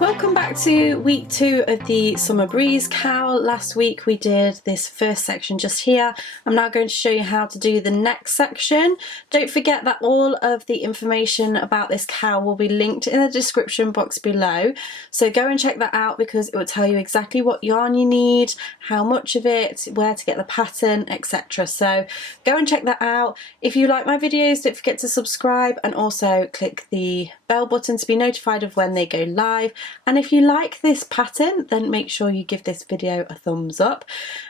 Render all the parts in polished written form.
Welcome back to week 2 of the Summer Breeze cowl. Last week we did this first section just here. I'm now going to show you how to do the next section. Don't forget that all of the information about this cowl will be linked in the description box below. So go and check that out because it will tell you exactly what yarn you need, how much of it, where to get the pattern, etc. So go and check that out. If you like my videos, don't forget to subscribe and also click the bell button to be notified of when they go live. And if you like this pattern, then make sure you give this video a thumbs up.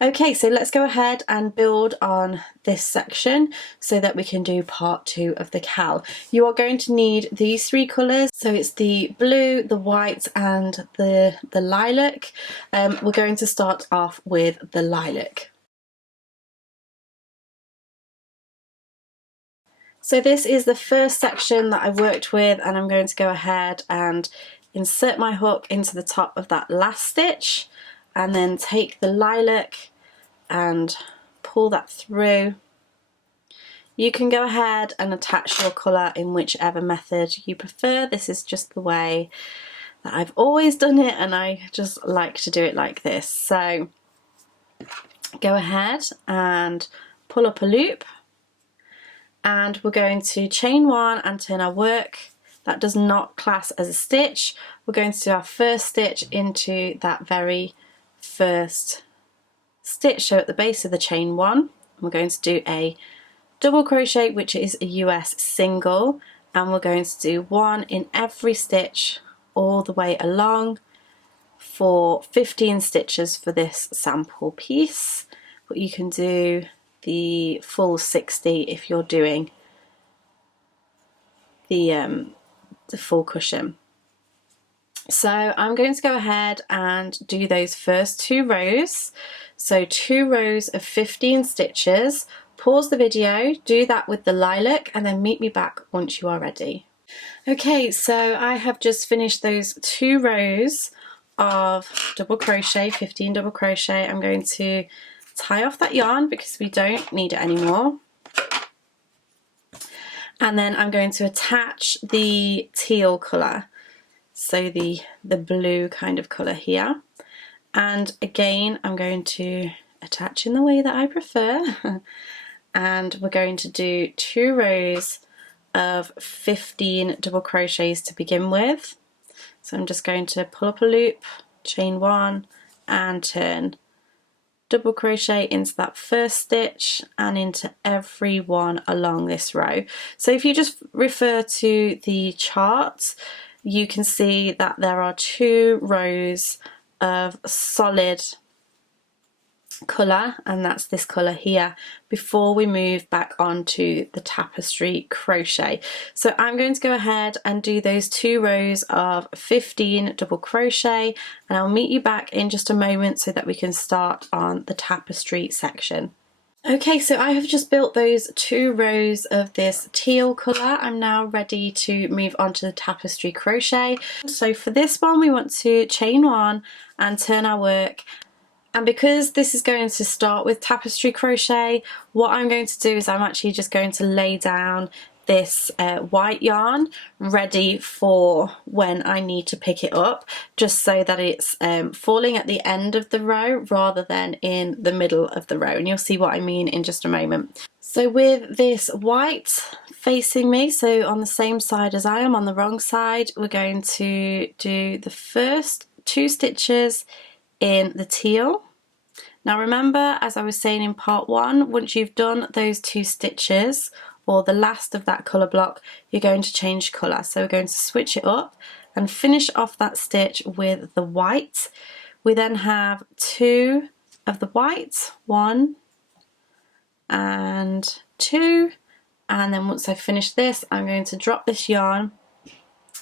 Okay, so let's go ahead and build on this section so that we can do part 2 of the cowl. You are going to need these 3 colours. So it's the blue, the white and the lilac. We're going to start off with the lilac. So this is the first section that I worked with, and I'm going to go ahead and insert my hook into the top of that last stitch and then take the lilac and pull that through. You can go ahead and attach your colour in whichever method you prefer. This is just the way that I've always done it, and I just like to do it like this. So go ahead and pull up a loop, and we're going to chain 1 and turn our work. That does not class as a stitch. We're going to do our first stitch into that very first stitch, so at the base of the chain 1. We're going to do a double crochet, which is a US single, and we're going to do 1 in every stitch all the way along for 15 stitches for this sample piece, but you can do the full 60 if you're doing the full cushion. So I'm going to go ahead and do those first 2 rows. So 2 rows of 15 stitches. Pause the video, do that with the lilac, and then meet me back once you are ready. Okay, so I have just finished those 2 rows of double crochet, 15 double crochet. I'm going to tie off that yarn because we don't need it anymore. And then I'm going to attach the teal colour, so the blue kind of colour here. And again, I'm going to attach in the way that I prefer. And we're going to do 2 rows of 15 double crochets to begin with. So I'm just going to pull up a loop, chain 1 and turn, double crochet into that first stitch and into every one along this row. So if you just refer to the chart, you can see that there are 2 rows of solid colour, and that's this colour here, before we move back onto the tapestry crochet. So I'm going to go ahead and do those 2 rows of 15 double crochet, and I'll meet you back in just a moment so that we can start on the tapestry section. Okay, so I have just built those 2 rows of this teal colour. I'm now ready to move on to the tapestry crochet. So for this one we want to chain 1 and turn our work. And because this is going to start with tapestry crochet, what I'm going to do is I'm actually just going to lay down this white yarn ready for when I need to pick it up, just so that it's falling at the end of the row rather than in the middle of the row, and you'll see what I mean in just a moment. So with this white facing me, so on the same side as I am, on the wrong side, we're going to do the first 2 stitches in the teal. Now remember, as I was saying in part 1, once you've done those 2 stitches, or the last of that colour block, you're going to change colour. So we're going to switch it up and finish off that stitch with the white. We then have 2 of the white, 1 and 2, and then once I've finished this, I'm going to drop this yarn.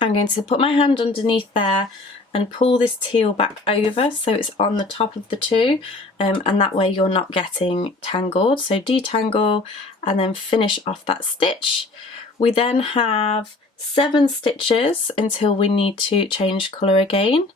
I'm going to put my hand underneath there and pull this teal back over so it's on the top of the 2, and that way you're not getting tangled. So detangle and then finish off that stitch. We then have 7 stitches until we need to change colour again.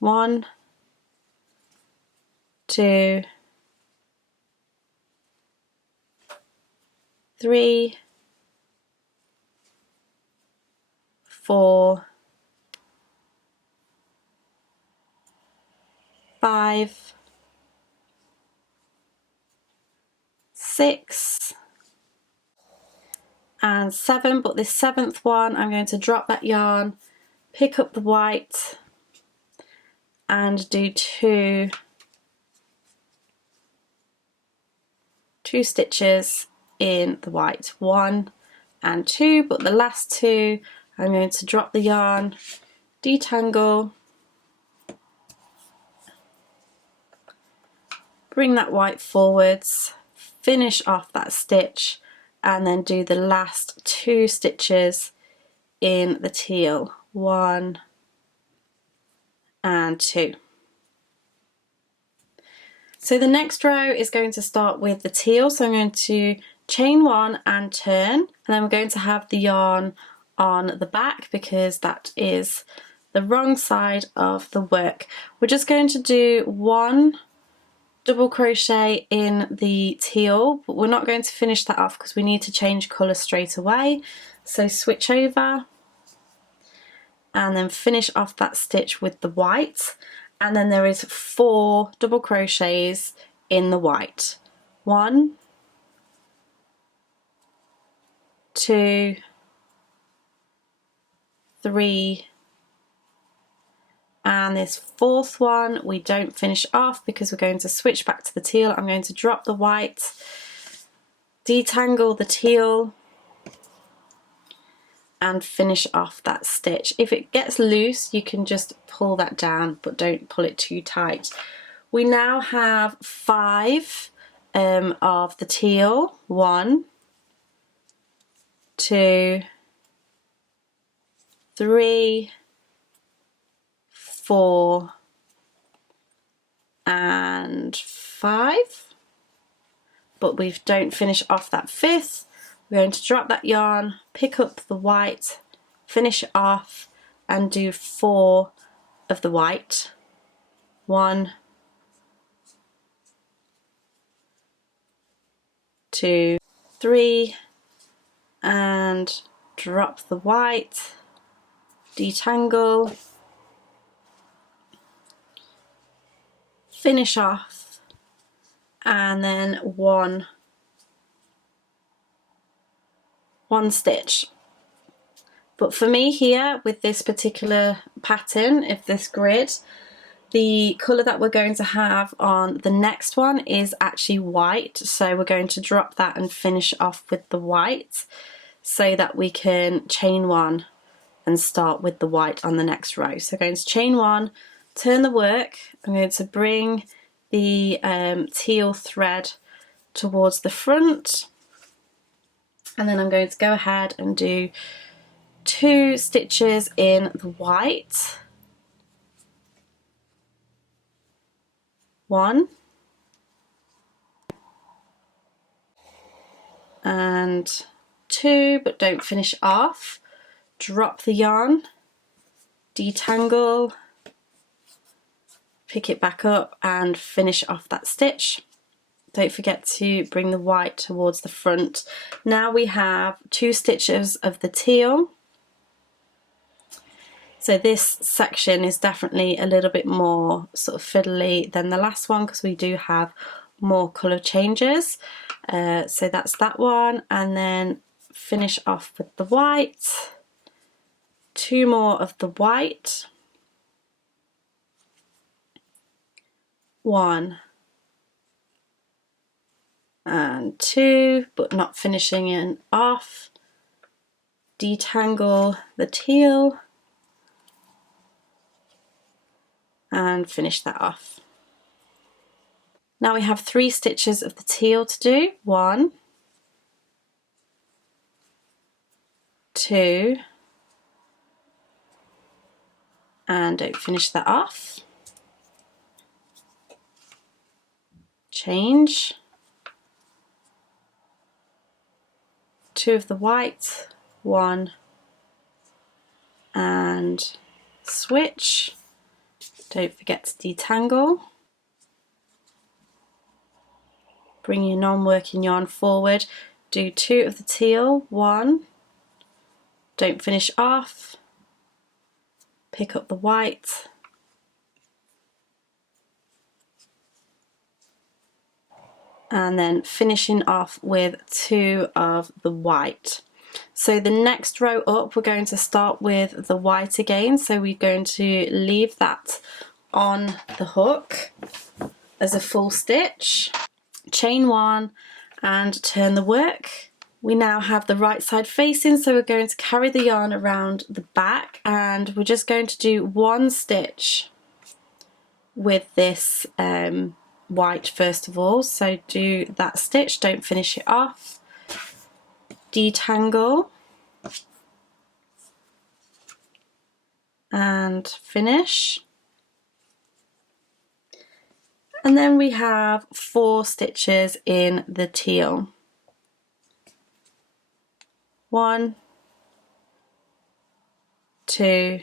1, 2, 3, 4, 5, 6 and 7, but this 7th one I'm going to drop that yarn, pick up the white and do two stitches in the white, 1 and 2, but the last two I'm going to drop the yarn, detangle, bring that white forwards, finish off that stitch and then do the last 2 stitches in the teal, 1 and 2. So the next row is going to start with the teal, so I'm going to chain 1 and turn, and then we're going to have the yarn on the back because that is the wrong side of the work. We're just going to do 1 double crochet in the teal, but we're not going to finish that off because we need to change colour straight away. So switch over and then finish off that stitch with the white, and then there is 4 double crochets in the white. 1, 2, 3, and this 4th one we don't finish off because we're going to switch back to the teal. I'm going to drop the white, detangle the teal and finish off that stitch. If it gets loose you can just pull that down, but don't pull it too tight. We now have 5 of the teal, 1, 2, 3, 4 and 5, but we don't finish off that 5th. We're going to drop that yarn, pick up the white, finish it off and do 4 of the white, 1, 2, 3 and drop the white, detangle, finish off and then one stitch. But for me here with this particular pattern, if this grid, the colour that we're going to have on the next one is actually white, so we're going to drop that and finish off with the white so that we can chain 1 and start with the white on the next row. So going to chain 1, turn the work, I'm going to bring the teal thread towards the front, and then I'm going to go ahead and do 2 stitches in the white, 1 and 2, but don't finish off. Drop the yarn, detangle, pick it back up and finish off that stitch. Don't forget to bring the white towards the front. Now we have 2 stitches of the teal. So this section is definitely a little bit more sort of fiddly than the last one because we do have more colour changes. So that's that one, and then finish off with the white, 2 more of the white, 1 and 2, but not finishing it off, detangle the teal and finish that off. Now we have 3 stitches of the teal to do, 1, 2 and don't finish that off, change, 2 of the white, 1 and switch, don't forget to detangle, bring your non-working yarn forward, do 2 of the teal, 1, don't finish off, pick up the white, and then finishing off with 2 of the white. So the next row up we're going to start with the white again, so we're going to leave that on the hook as a full stitch, chain 1 and turn the work. We now have the right side facing, so we're going to carry the yarn around the back and we're just going to do 1 stitch with this white first of all. So do that stitch, don't finish it off, detangle and finish. And then we have 4 stitches in the teal. 1, 2,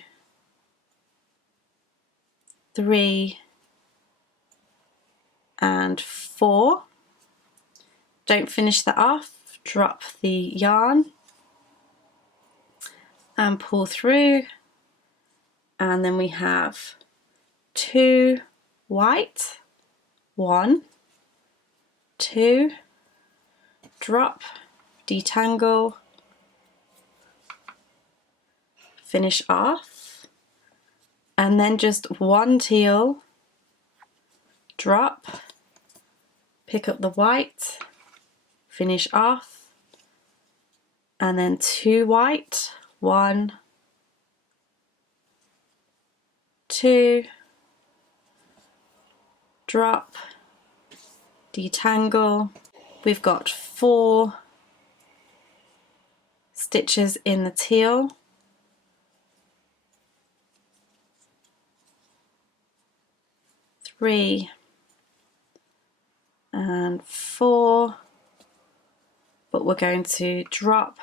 3 and 4. Don't finish that off, drop the yarn and pull through, and then we have 2 white, 1, 2, drop, detangle, finish off, and then just 1 teal, drop, pick up the white, finish off, and then 2 white, 1, 2, drop, detangle. We've got 4 stitches in the teal, 3 and 4, but we're going to drop,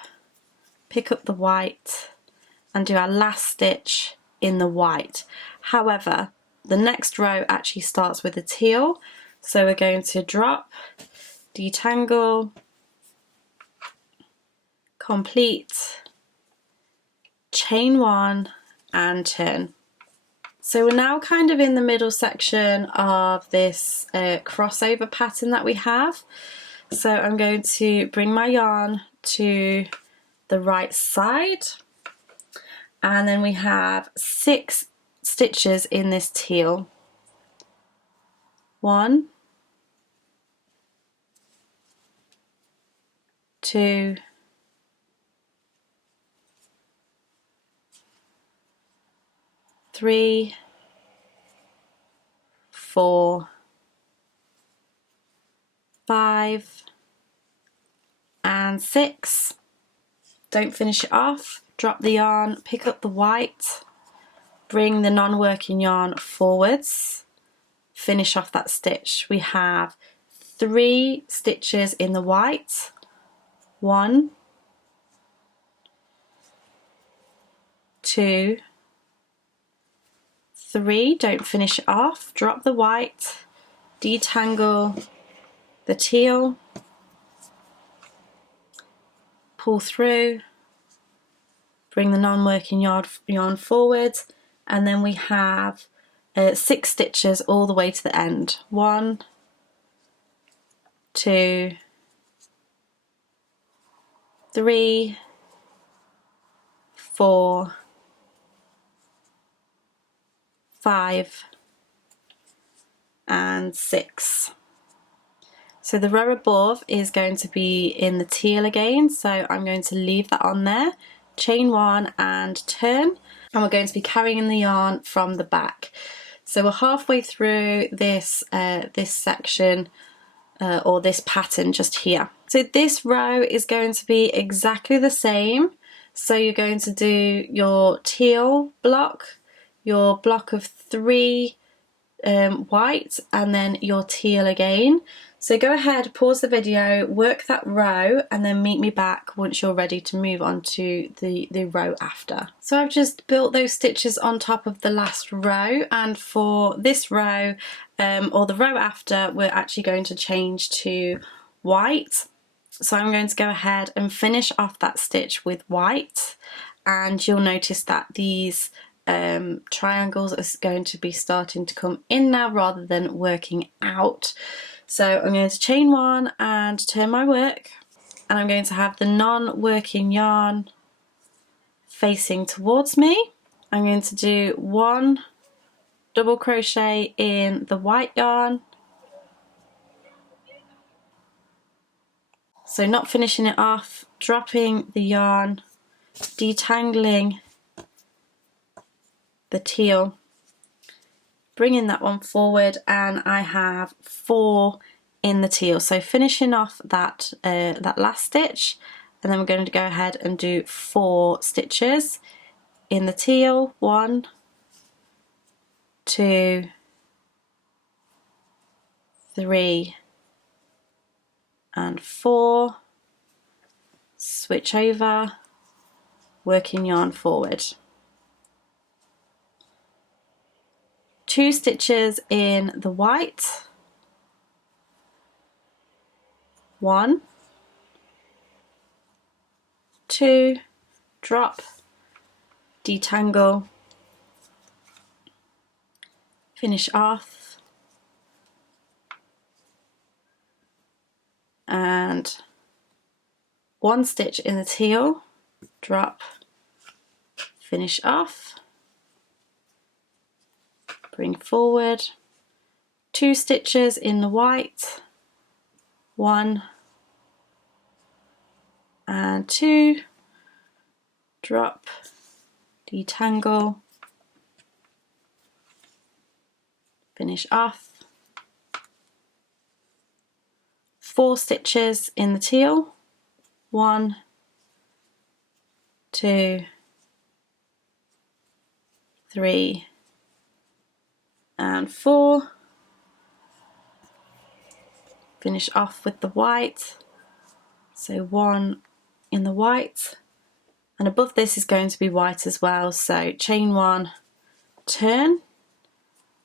pick up the white and do our last stitch in the white. However, the next row actually starts with a teal, so we're going to drop, detangle, complete, chain 1 and turn. So we're now kind of in the middle section of this crossover pattern that we have. So I'm going to bring my yarn to the right side, and then we have 6 stitches in this teal. 1, 2, 3, 4, 5 and 6. Don't finish it off, drop the yarn, pick up the white, bring the non-working yarn forwards, finish off that stitch. We have 3 stitches in the white, 1, 2, 3, don't finish it off, drop the white, detangle the teal, pull through, bring the non-working yarn forward, and then we have 6 stitches all the way to the end. 1, 2, 3, 4, 5 and 6. So the row above is going to be in the teal again, so I'm going to leave that on there, chain 1 and turn, and we're going to be carrying the yarn from the back. So we're halfway through this this section or this pattern just here. So this row is going to be exactly the same. So you're going to do your teal block, your block of 3 white, and then your teal again. So go ahead, pause the video, work that row, and then meet me back once you're ready to move on to the row after. So I've just built those stitches on top of the last row, and for this row or the row after, we're actually going to change to white. So I'm going to go ahead and finish off that stitch with white, and you'll notice that these triangles are going to be starting to come in now rather than working out. So I'm going to chain 1 and turn my work, and I'm going to have the non-working yarn facing towards me. I'm going to do 1 double crochet in the white yarn, so not finishing it off, dropping the yarn, detangling the teal, bringing that one forward, and I have 4 in the teal. So finishing off that that last stitch, and then we're going to go ahead and do 4 stitches in the teal. 1, 2, 3, and 4. Switch over, working yarn forward. 2 stitches in the white. 1, 2, drop, detangle, finish off, and 1 stitch in the teal, drop, finish off, bring forward, 2 stitches in the white, 1 and 2, drop, detangle, finish off, 4 stitches in the teal, 1, 2, 3, and 4. Finish off with the white, so 1 in the white, and above this is going to be white as well, so chain 1, turn,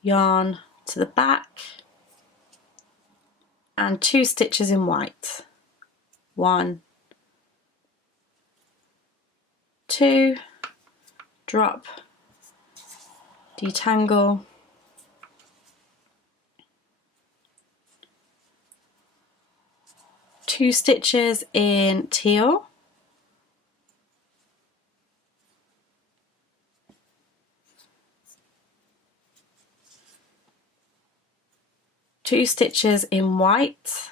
yarn to the back, and 2 stitches in white, 1, 2, drop, detangle, 2 stitches in teal, 2 stitches in white,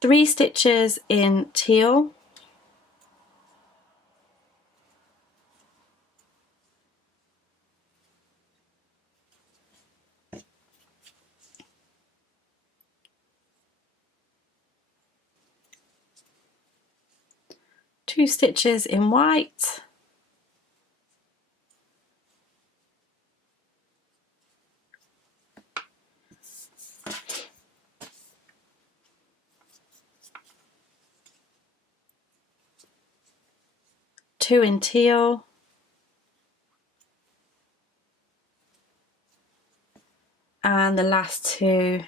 3 stitches in teal, 2 stitches in white, 2 in teal, and the last 2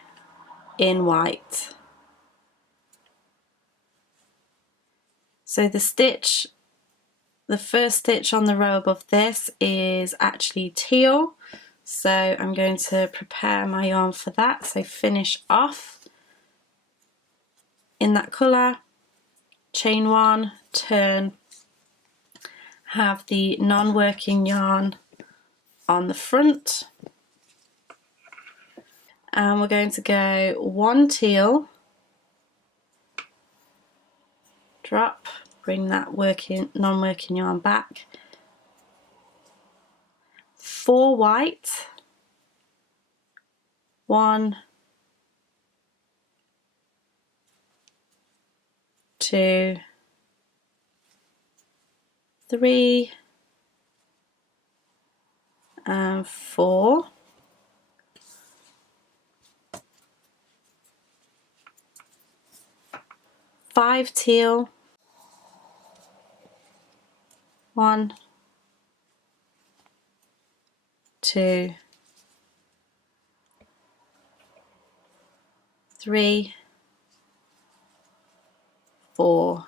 in white. So the first stitch on the row above this is actually teal, so I'm going to prepare my yarn for that. So finish off in that colour, chain 1, turn, have the non-working yarn on the front, and we're going to go 1 teal, drop, bring that non-working yarn back, 4 white, 1, 2, 3, and 4. 5 teal, 1, 2, 3, 4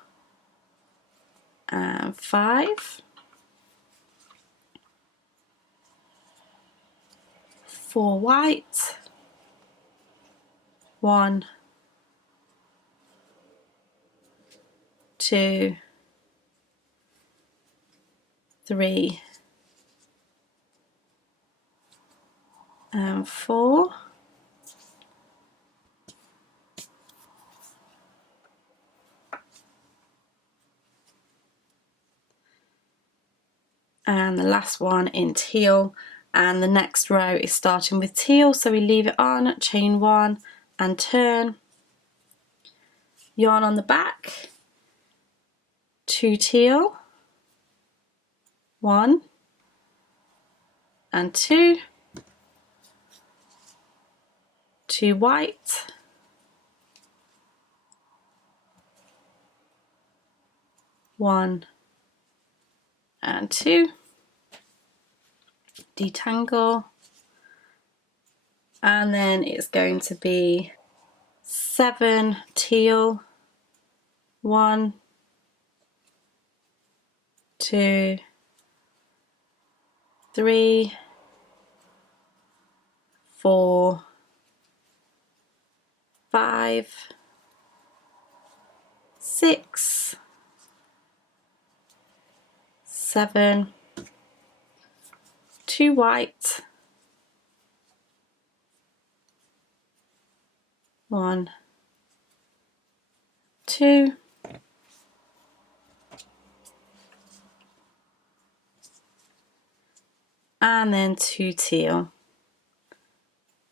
and 5, 4 white, 1, 2, 3 and 4, and the last one in teal, and the next row is starting with teal, so we leave it on, chain 1 and turn, yarn on the back, 2 teal, 1 and 2, 2 white, 1 and 2, detangle, and then it's going to be 7 teal, 1, 2, 3, 4, 5, 6, 7, 2 white, 1, 2, and then 2 teal,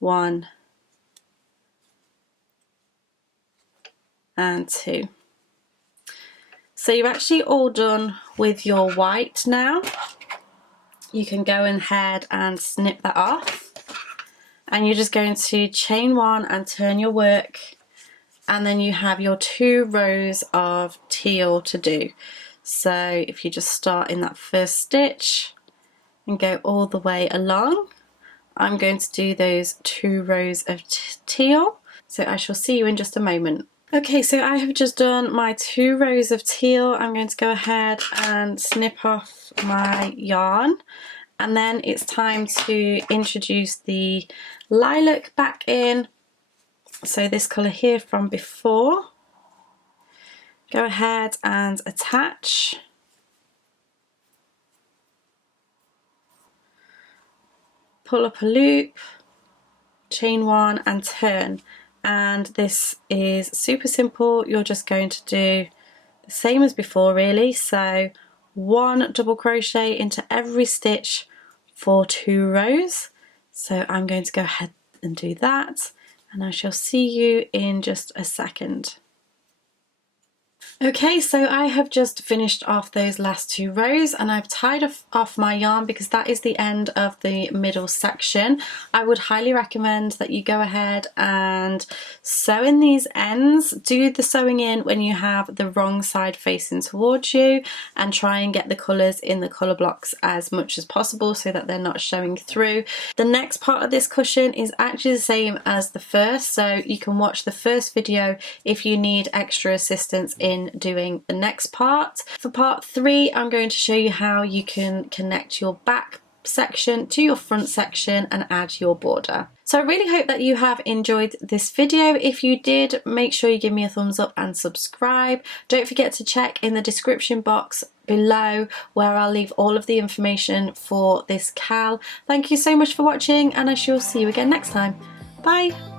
1 and 2. So you're actually all done with your white now. You can go ahead and snip that off, and you're just going to chain 1 and turn your work, and then you have your 2 rows of teal to do. So if you just start in that first stitch and go all the way along, I'm going to do those 2 rows of teal. So I shall see you in just a moment. Okay, so I have just done my 2 rows of teal. I'm going to go ahead and snip off my yarn, and then it's time to introduce the lilac back in. So this colour here from before. Go ahead and attach. Pull up a loop, chain 1 and turn. And this is super simple. You're just going to do the same as before really. So 1 double crochet into every stitch for 2 rows. So I'm going to go ahead and do that, and I shall see you in just a second. Okay, so I have just finished off those last 2 rows, and I've tied off my yarn because that is the end of the middle section. I would highly recommend that you go ahead and sew in these ends. Do the sewing in when you have the wrong side facing towards you, and try and get the colours in the colour blocks as much as possible so that they're not showing through. The next part of this cushion is actually the same as the first, so you can watch the first video if you need extra assistance in doing the next part. For part 3, I'm going to show you how you can connect your back section to your front section and add your border. So I really hope that you have enjoyed this video. If you did, make sure you give me a thumbs up and subscribe. Don't forget to check in the description box below where I'll leave all of the information for this cal. Thank you so much for watching, and I shall see you again next time. Bye!